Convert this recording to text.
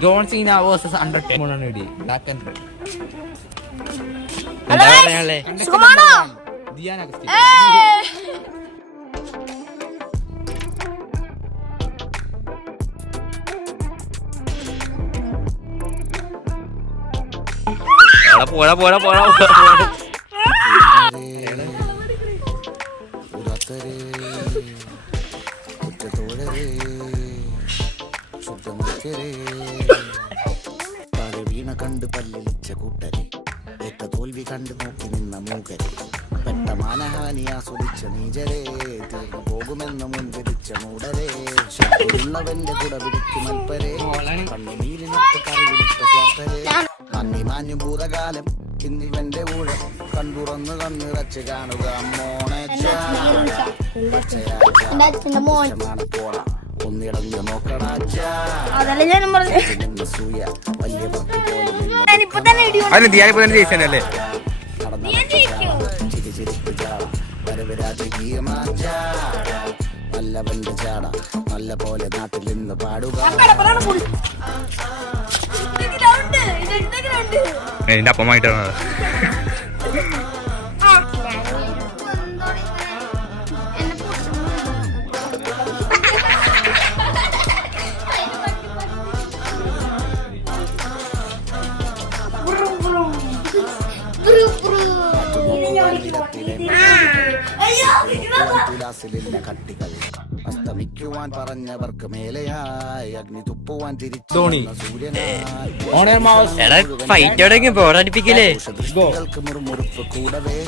John Seena versus Undertaker ഇടി black and red. എന്താ പറയാനല്ലേ? സുഖമാണോ? Diana Christian. പോടാ പോടാ പോടാ വീണ കണ്ട് പല്ലിച്ച കൂട്ടരെ ഏറ്റ തോൽവി കണ്ട് നോക്കി നിന്ന മൂകരെ പെട്ട മാനഹാനി ആസ്വദിച്ച നീചരെ തീർന്നു പോകുമെന്ന് മുൻവിധിച്ച മൂടരെ ഉള്ളവന്റെ കൂടെ പിടിക്കും അൽപ്പരെ കണ്ണു നീരിനൊത്ത് കറി പിടിച്ച സ്വാർത്ഥരെ നന്ദി മാഞ്ഞു ഭൂതകാലം ഇന്നിവന്റെ ഊഴം കൺതുറന്ന് കണ്ണിറച്ച് കാണുക മോണെ പോള ഒന്നിടഞ്ഞ നോക്കണൂയ വലിയ ചിരിച്ചിരിപ്പ് ചാട വരവരാജകീയമാ നല്ലവന്റെ ചാട നല്ല പോലെ നാട്ടിൽ നിന്ന് പാടുക. എന്റെ അപ്പമായിട്ടാണ് കട്ടികൾ അസ്തമിക്കുവാൻ പറഞ്ഞവർക്ക് മേലെയായി അഗ്നി തുപ്പുവാൻ തിരിച്ചു ഫൈറ്റ് തുടങ്ങി ബോറടിപ്പിക്കലേ മുറുമുറുപ്പ് കൂടവേ